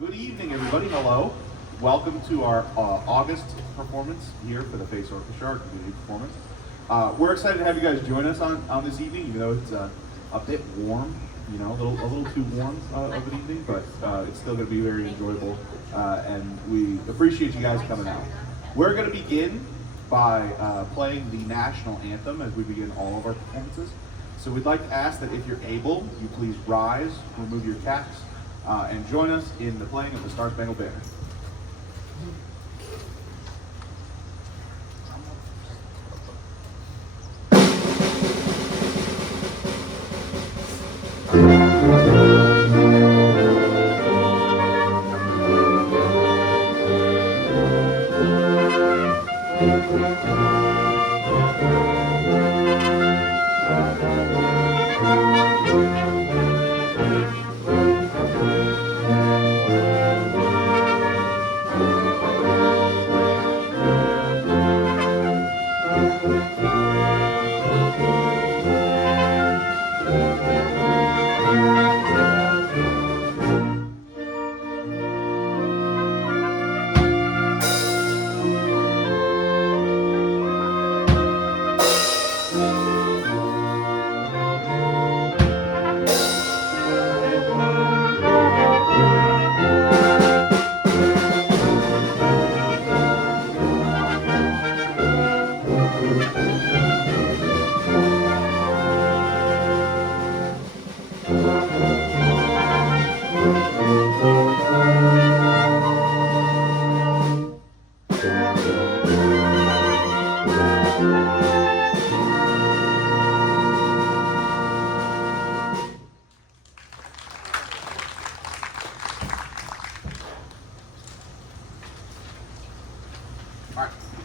Good evening, everybody. Hello. Welcome to our August performance here for the Face Orchestra, our community performance. We're excited to have you guys join us on this evening, even though it's a bit warm, a little too warm of an evening, but it's still going to be very enjoyable, and we appreciate you guys coming out. We're going to begin by playing the national anthem as we begin all of our performances. So we'd like to ask that if you're able, you please rise, remove your caps, and join us in the playing of the Star Spangled Banner.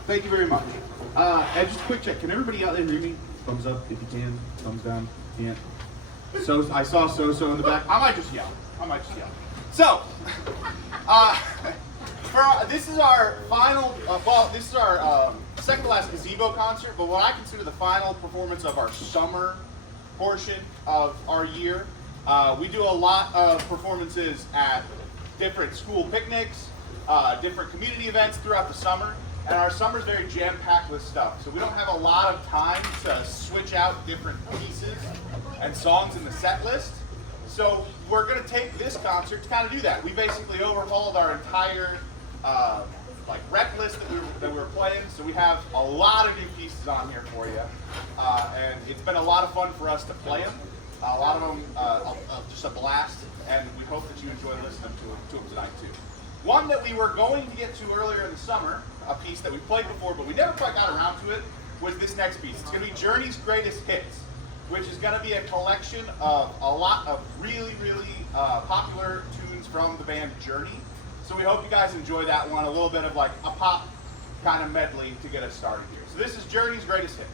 Thank you very much. And just a quick check. Can everybody out there hear me? Thumbs up if you can. Thumbs down if you can't. So I saw so in the back. I might just yell. So, this is our final. This is our second to last gazebo concert, but what I consider the final performance of our summer portion of our year. We do a lot of performances at different school picnics, different community events throughout the summer. And our summer's very jam-packed with stuff, so we don't have a lot of time to switch out different pieces and songs in the set list. So we're going to take this concert to kind of do that. We basically overhauled our entire rec list that we were playing, so we have a lot of new pieces on here for you. And it's been a lot of fun for us to play them. A lot of them just a blast, and we hope that you enjoy listening to them tonight too. One that we were going to get to earlier in the summer, a piece that we played before, but we never quite got around to it, was this next piece. It's going to be Journey's Greatest Hits, which is going to be a collection of a lot of really popular tunes from the band Journey. So we hope you guys enjoy that one, a little bit of like a pop kind of medley to get us started here. So this is Journey's Greatest Hits.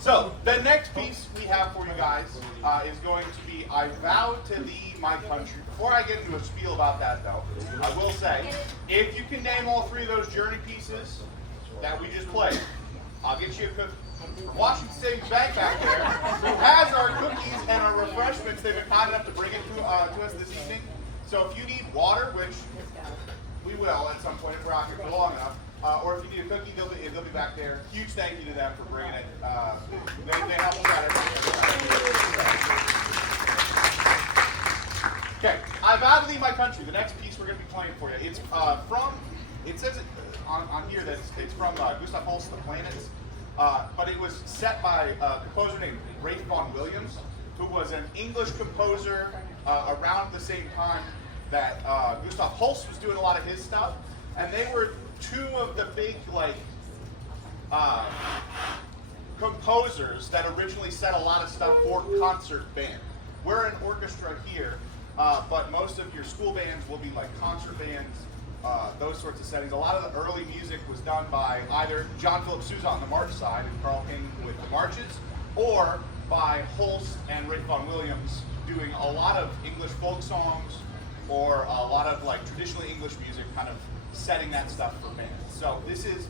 So the next piece we have for you guys is going to be "I Vowed to Thee, My Country." Before I get into a spiel about that, though, I will say, if you can name all three of those Journey pieces that we just played, I'll get you a cookie. From Washington State Bank back there, who has our cookies and our refreshments. They've been kind enough to bring it to us this evening. So if you need water, which we will at some point if we're out here for long enough, or if you need a cookie, they'll be back there. Huge thank you to them for bringing it. They help us out every day. Okay, "I Vow to Thee, My Country," the next piece we're going to be playing for you. It's from, it says it on here that it's from Gustav Holst's The Planets. but it was set by a composer named Ralph Vaughan Williams, who was an English composer around the same time that Gustav Holst was doing a lot of his stuff, and they were two of the big composers that originally set a lot of stuff for concert band. We're an orchestra here, but most of your school bands will be like concert bands, those sorts of settings. A lot of the early music was done by either John Philip Sousa on the march side and Carl King with the marches, or by Holst and Ralph Vaughan Williams doing a lot of English folk songs or a lot of like traditionally English music, kind of setting that stuff for bands. So this is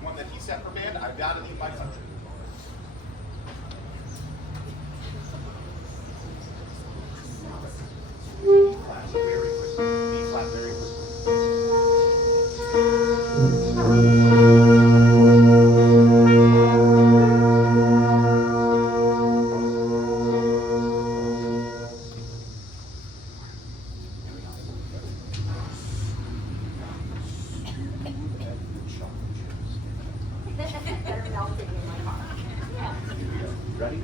one that he set for band. I've got to leave my country. B flat very quickly. B flat very quickly. Ready?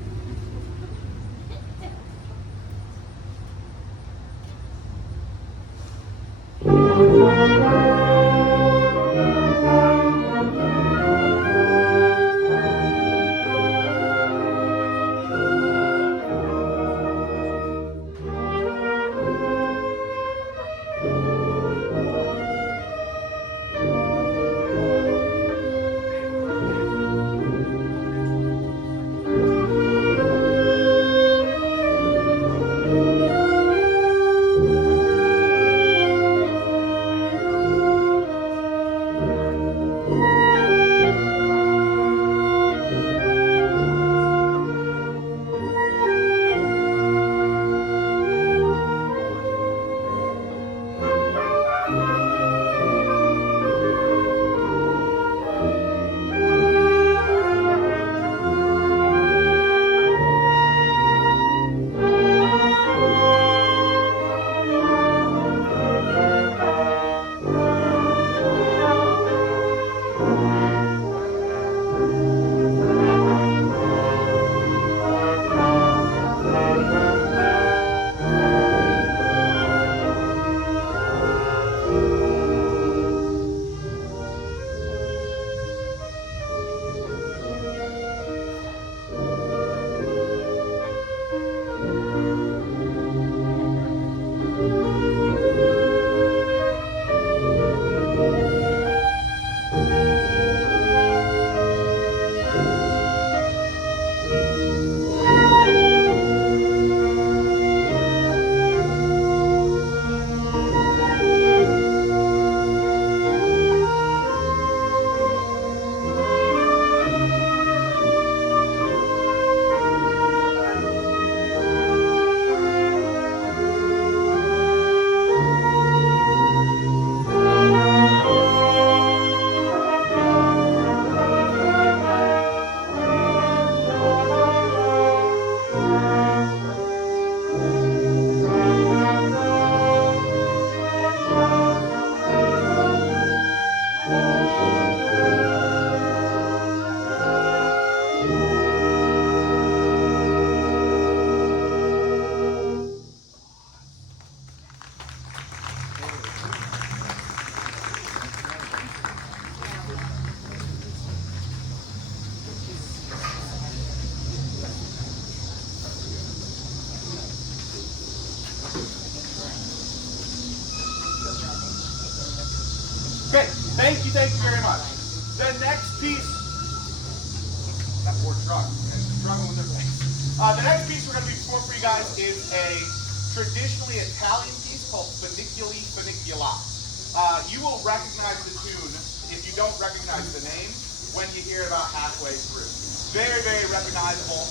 Okay, thank you very much. The next piece, that poor truck, struggling with everything. The next piece we're going to be performing for you guys is a traditionally Italian piece called Funiculi Funicula. You will recognize the tune if you don't recognize the name when you hear it about halfway through. Very, very recognizable.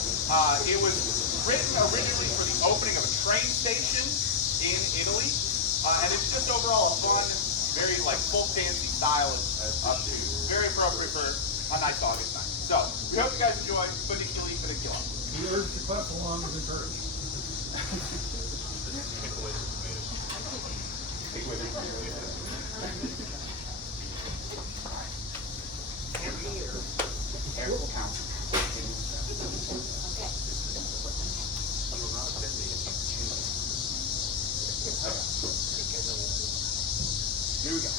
It was written originally for the opening of a train station in Italy, and it's just overall a fun, very like folk dancey style of tune. Very appropriate for a nice August night. So we hope you guys enjoy Funiculi Funicula. He urged to clap along with encouraged. Take with it. Careful count. Here we go.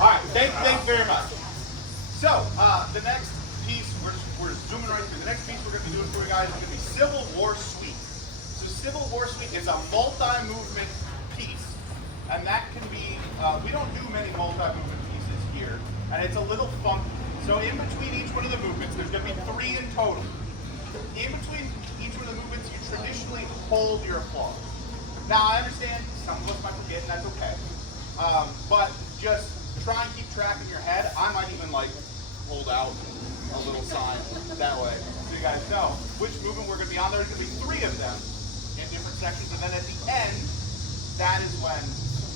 All right, thank you very much. So, the next piece, we're zooming right through. The next piece we're going to be doing for you guys is going to be Civil War Suite. So Civil War Suite is a multi-movement piece, and that can be, we don't do many multi-movement pieces here, and it's a little funky. So in between each one of the movements, there's going to be 3 in total. In between each one of the movements, you traditionally hold your applause. Now, I understand some of us might forget, and that's okay. But just try and keep track in your head. I might even like hold out a little sign that way so you guys know which movement we're going to be on. There's going to be 3 of them in different sections, and then at the end, that is when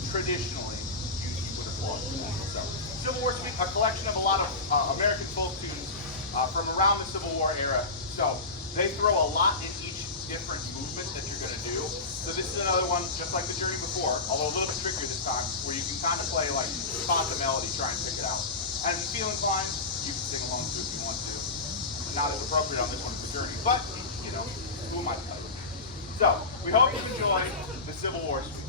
traditionally you would applaud. So, Civil War Suite, a collection of a lot of American folk tunes from around the Civil War era. So they throw a lot in each different movement that you're going to do. So this is another one, just like the journey before, although a little bit trickier this time, where you can kind of play like constant melody, try and pick it out. And if you feel inclined, you can sing along too if you want to. Not as appropriate on this one for the journey, but you know, who am I to tell you? So we hope you enjoy the Civil War Suite.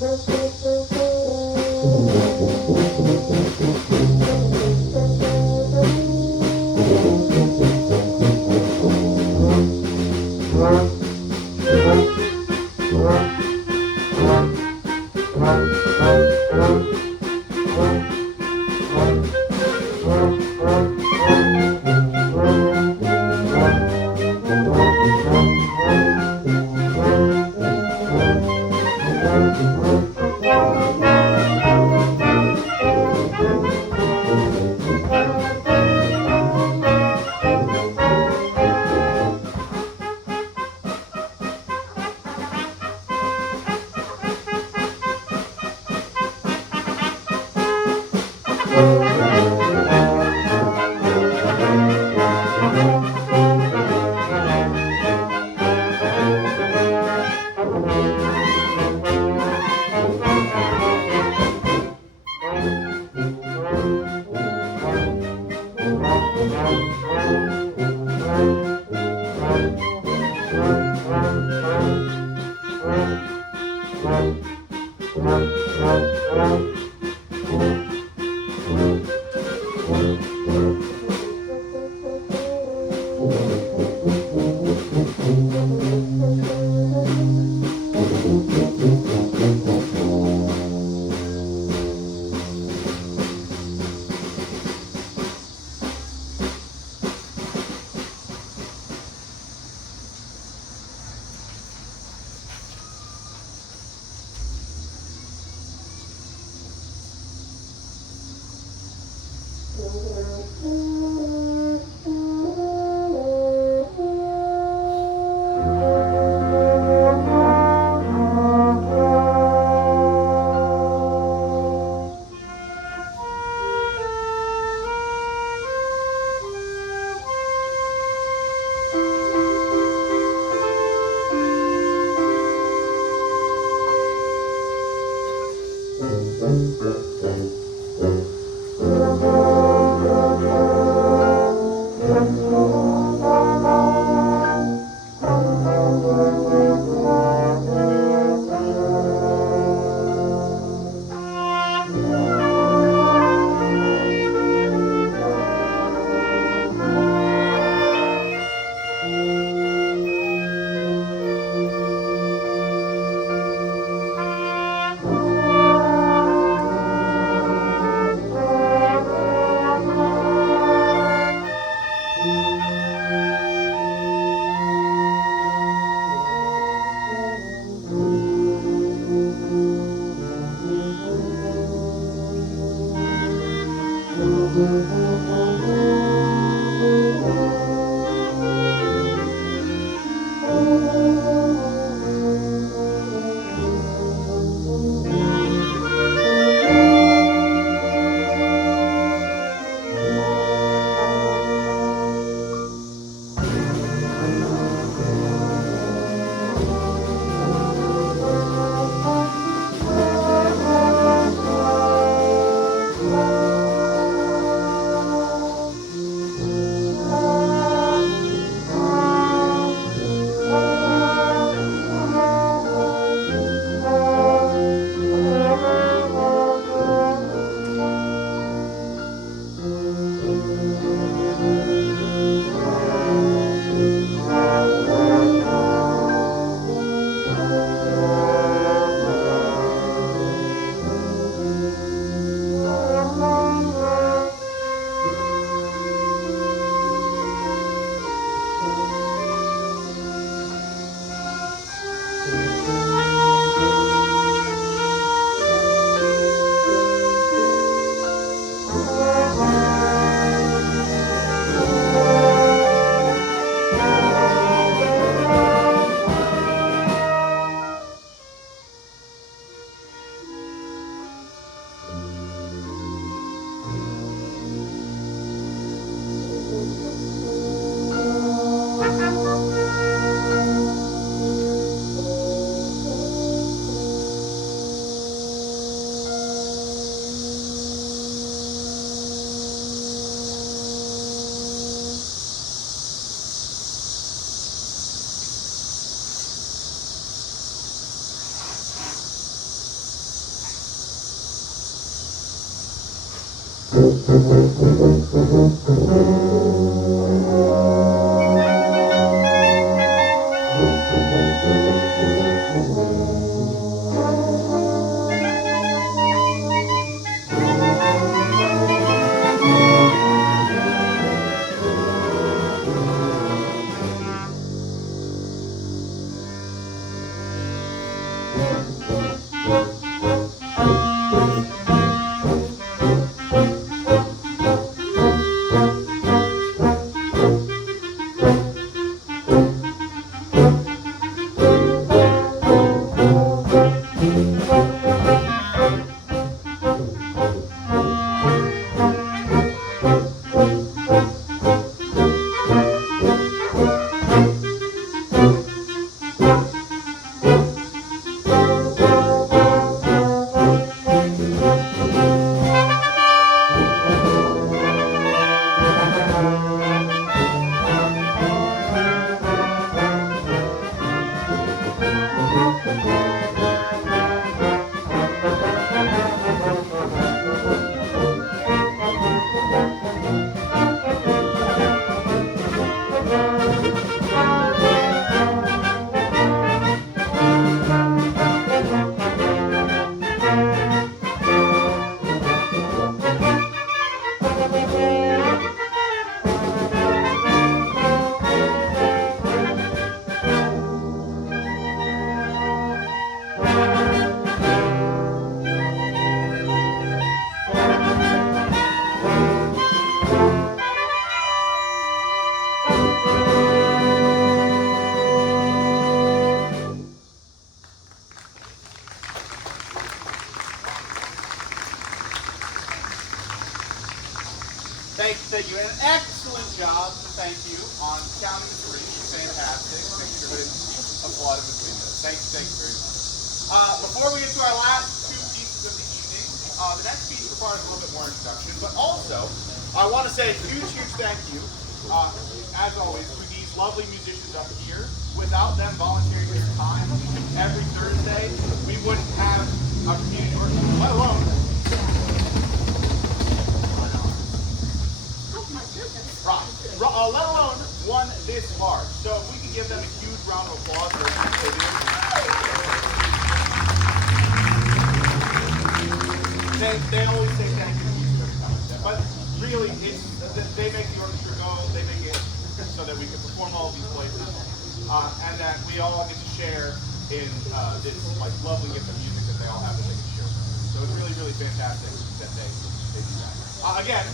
Thank you. Thank you. An excellent job. Thank you on counting to three. Fantastic. Make sure we didn't applaud in between those. Thank you very much. Before we get to our last two pieces of the evening, the next piece requires a little bit more introduction, but also I want to say a huge thank you, as always, to these lovely musicians up here. Without them volunteering their time every Thursday, we wouldn't have a community orchestra, let alone let alone one this large. So if we can give them a huge round of applause for what they do. They always say thank you to music every time I say, but really, they make the orchestra go. They make it so that we can perform all of these places, and that we all get to share in this like lovely gift of music that they all have that they can share. So it's really fantastic that they do that. Again,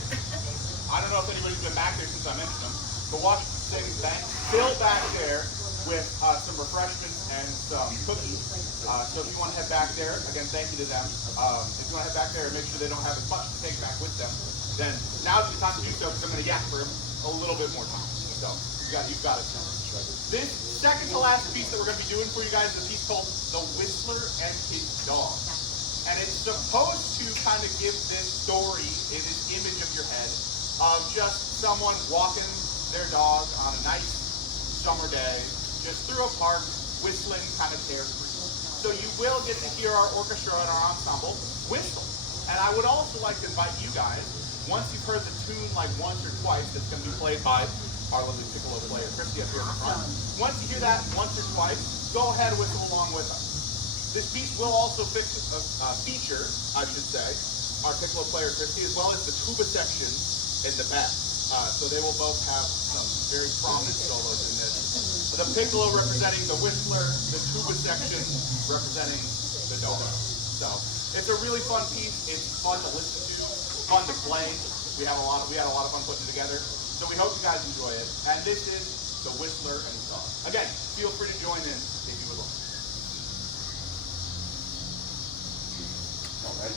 I don't know if anybody's been back there since I mentioned them, but watch things still back there with some refreshments and some cookies. So if you want to head back there, again, thank you to them. If you want to head back there and make sure they don't have as much to take back with them, then now's the time to do so because I'm going to yak for a little bit more time. So you've got it. This second to last piece that we're going to be doing for you guys is a piece called The Whistler and His Dog. And it's supposed to kind of give this story in this image of your head of just someone walking their dog on a nice summer day, just through a park, whistling kind of carefree. So you will get to hear our orchestra and our ensemble whistle. And I would also like to invite you guys, once you've heard the tune like once or twice, that's going to be played by our lovely piccolo player, Christy, up here in the front. Once you hear that once or twice, go ahead and whistle along with us. This piece will also feature, I should say, our piccolo player, Christy, as well as the tuba section in the back. So they will both have some very prominent solos in this. The piccolo representing the whistler, the tuba section representing the dog. So it's a really fun piece. It's fun to listen to, fun to play. We had a lot of fun putting it together. So we hope you guys enjoy it. And this is The Whistler and His Dog. Again, feel free to join in if you would like. All right.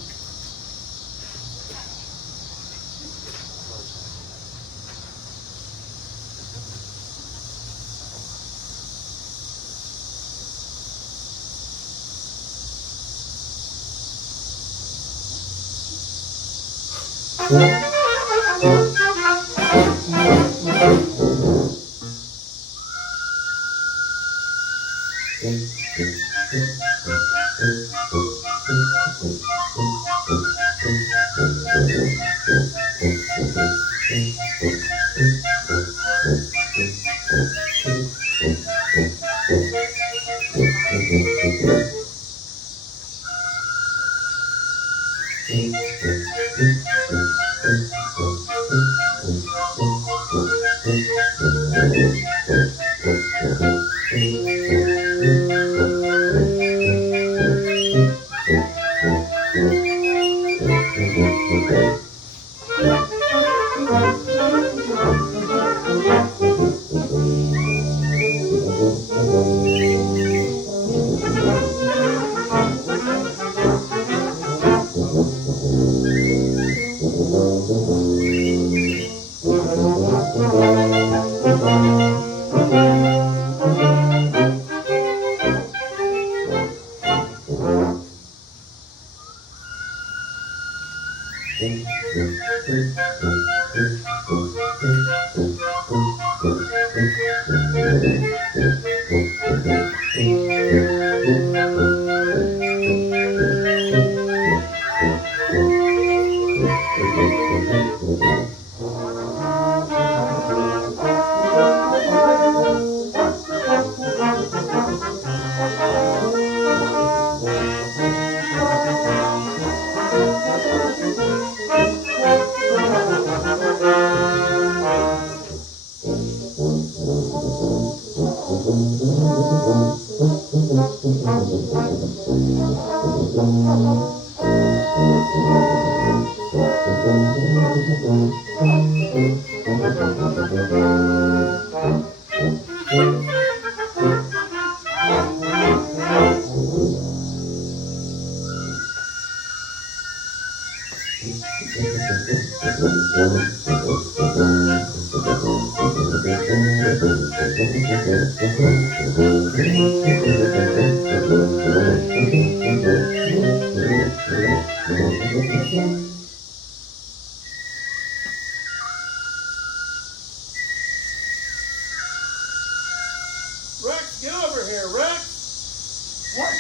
Rex, get over here, Rex. What?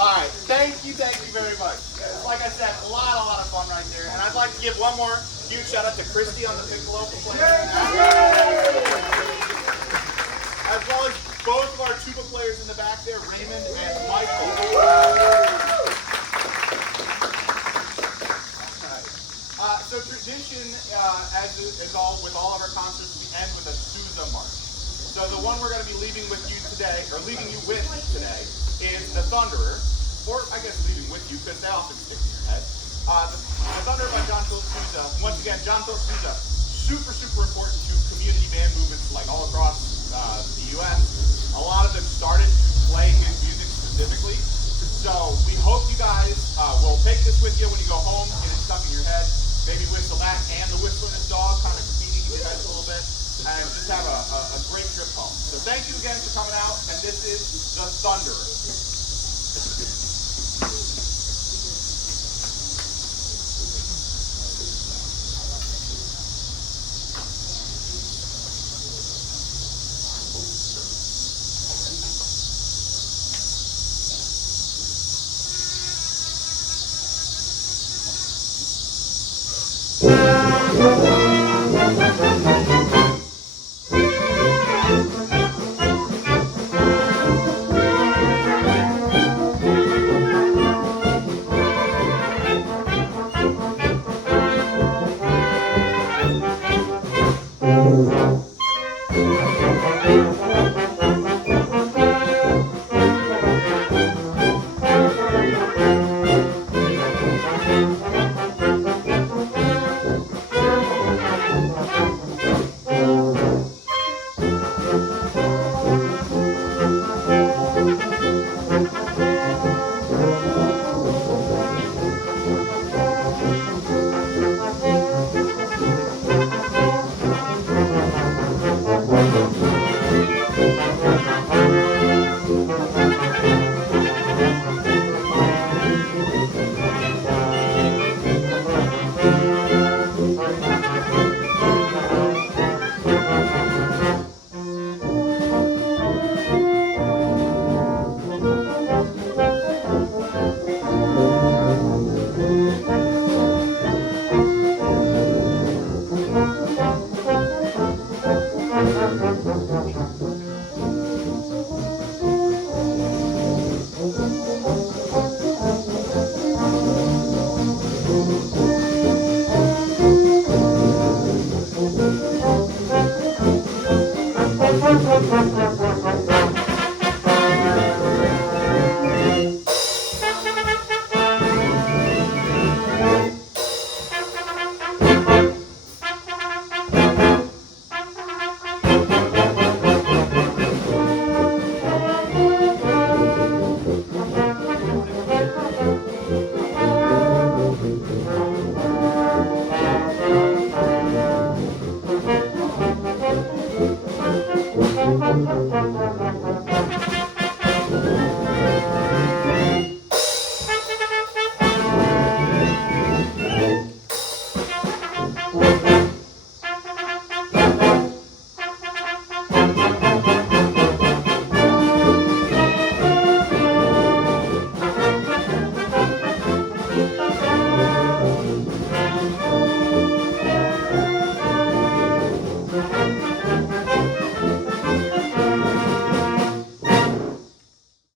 All right, thank you very much. Like I said, a lot of fun right there. And I'd like to give one more huge shout out to Christy on the piccolo for playing. As well as both of our tuba players in the back there, Raymond and Michael. So tradition, as is all with all of our concerts, we end with a Sousa march. So the one we're going to be leaving with you today, or leaving you with today, is the Thunderer, or I guess leaving with you because they often stick in your head. The Thunderer by John Philip Sousa. Once again, John Philip Sousa, super important to community band movements like all across the U.S. A lot of them started to play his music specifically. So we hope you guys will take this with you when you go home, get it stuck in your head. Maybe whistle that and the whistling dog, kind of competing in your head a little bit, and just have a great trip home. So thank you again for coming out, and this is the Thunderer.